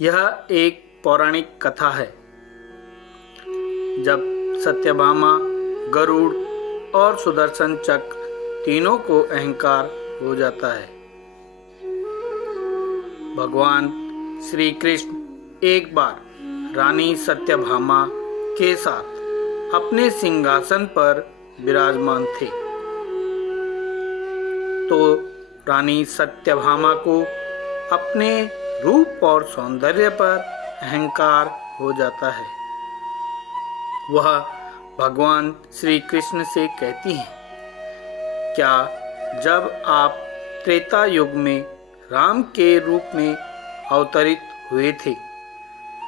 यह एक पौराणिक कथा है। जब सत्यभामा, गरुड़ और सुदर्शन चक्र तीनों को अहंकार हो जाता है, भगवान श्री कृष्ण एक बार रानी सत्यभामा के साथ अपने सिंहासन पर विराजमान थे। तो रानी सत्यभामा को अपने रूप और सौंदर्य पर अहंकार हो जाता है। वह भगवान श्री कृष्ण से कहती हैं, क्या जब आप त्रेता युग में राम के रूप में अवतरित हुए थे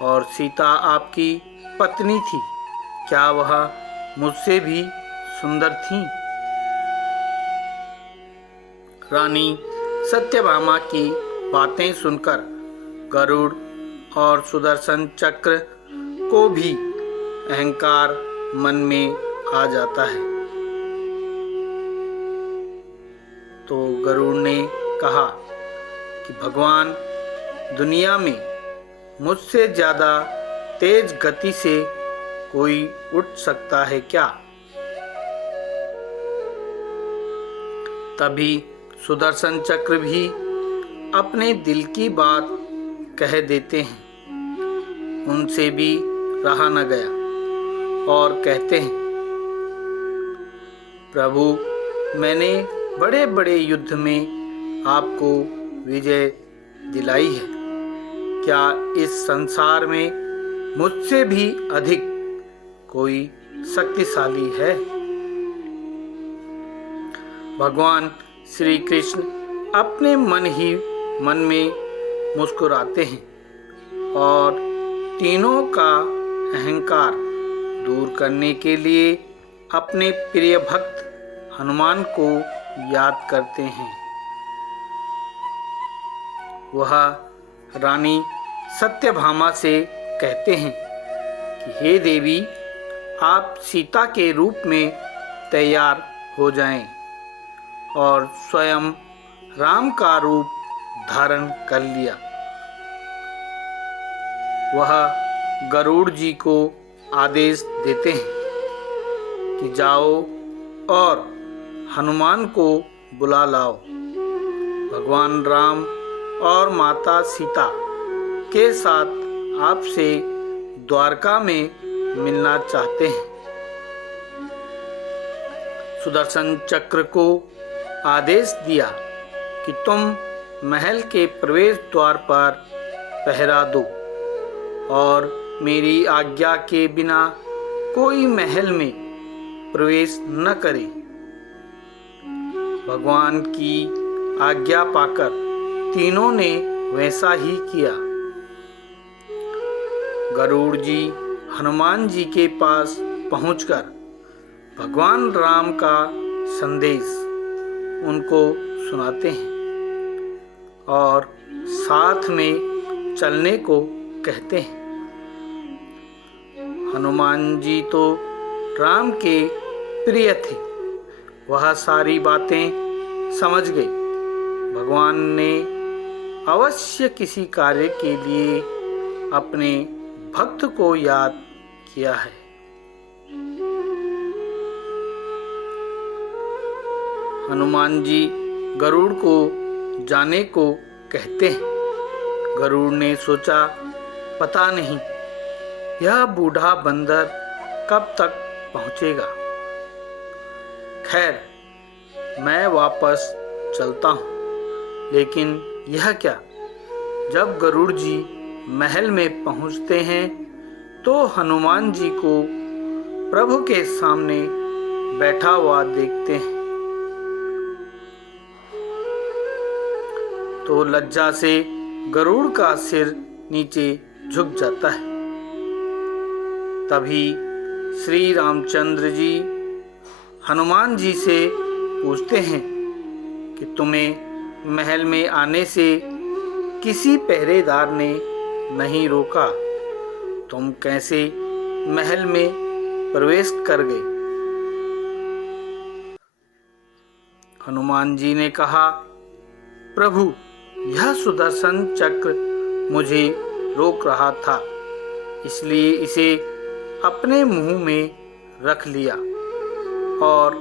और सीता आपकी पत्नी थी, क्या वह मुझसे भी सुंदर थीं? रानी सत्यभामा की बातें सुनकर गरुड़ और सुदर्शन चक्र को भी अहंकार मन में आ जाता है। तो गरुड़ ने कहा कि भगवान, दुनिया में मुझसे ज़्यादा तेज गति से कोई उठ सकता है क्या? तभी सुदर्शन चक्र भी अपने दिल की बात कह देते हैं। उनसे भी रहा न गया और कहते हैं, प्रभु, मैंने बड़े बड़े युद्ध में आपको विजय दिलाई है। क्या इस संसार में मुझसे भी अधिक कोई शक्तिशाली है? भगवान श्री कृष्ण अपने मन ही मन में मुस्कुराते हैं और तीनों का अहंकार दूर करने के लिए अपने प्रिय भक्त हनुमान को याद करते हैं। वह रानी सत्यभामा से कहते हैं कि हे देवी, आप सीता के रूप में तैयार हो जाएं और स्वयं राम का रूप धारण कर लिया। वह गरुड़ जी को आदेश देते हैं कि जाओ और हनुमान को बुला लाओ। भगवान राम और माता सीता के साथ आपसे द्वारका में मिलना चाहते हैं। सुदर्शन चक्र को आदेश दिया कि तुम महल के प्रवेश द्वार पर पहरा दो और मेरी आज्ञा के बिना कोई महल में प्रवेश न करे। भगवान की आज्ञा पाकर तीनों ने वैसा ही किया। गरुड़ जी हनुमान जी के पास पहुंचकर भगवान राम का संदेश उनको सुनाते हैं और साथ में चलने को कहते हैं। हनुमान जी तो राम के प्रिय थे, वह सारी बातें समझ गई। भगवान ने अवश्य किसी कार्य के लिए अपने भक्त को याद किया है। हनुमान जी गरुड़ को जाने को कहते हैं। गरुड़ ने सोचा, पता नहीं यह बूढ़ा बंदर कब तक पहुंचेगा। खैर, मैं वापस चलता हूं। लेकिन यह क्या, जब गरुड़ जी महल में पहुंचते हैं तो हनुमान जी को प्रभु के सामने बैठा हुआ देखते हैं। तो लज्जा से गरुड़ का सिर नीचे झुक जाता है। तभी श्री रामचंद्र जी हनुमान जी से पूछते हैं कि तुम्हें महल में आने से किसी पहरेदार ने नहीं रोका, तुम कैसे महल में प्रवेश कर गए? हनुमान जी ने कहा, प्रभु, यह सुदर्शन चक्र मुझे रोक रहा था, इसलिए इसे अपने मुंह में रख लिया और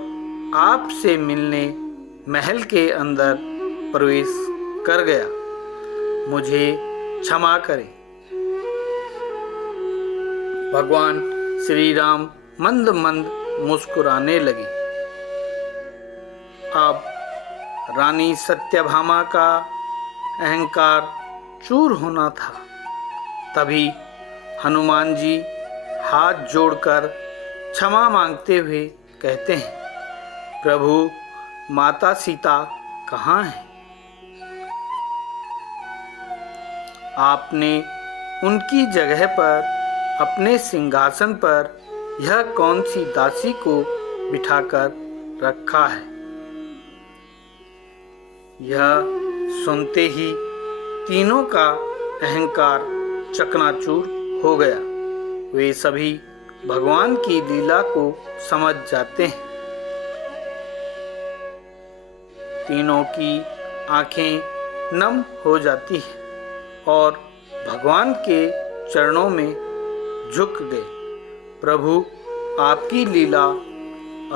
आपसे मिलने महल के अंदर प्रवेश कर गया। मुझे क्षमा करें। भगवान श्री राम मंद मंद मुस्कुराने लगे। अब रानी सत्यभामा का अहंकार चूर होना था। तभी हनुमान जी हाथ जोड़कर क्षमा मांगते हुए कहते हैं, प्रभु, माता सीता कहाँ हैं? आपने उनकी जगह पर अपने सिंहासन पर यह कौन सी दासी को बिठाकर रखा है? यह सुनते ही तीनों का अहंकार चकनाचूर हो गया। वे सभी भगवान की लीला को समझ जाते हैं। तीनों की आंखें नम हो जाती हैं और भगवान के चरणों में झुक गए। प्रभु, आपकी लीला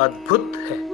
अद्भुत है।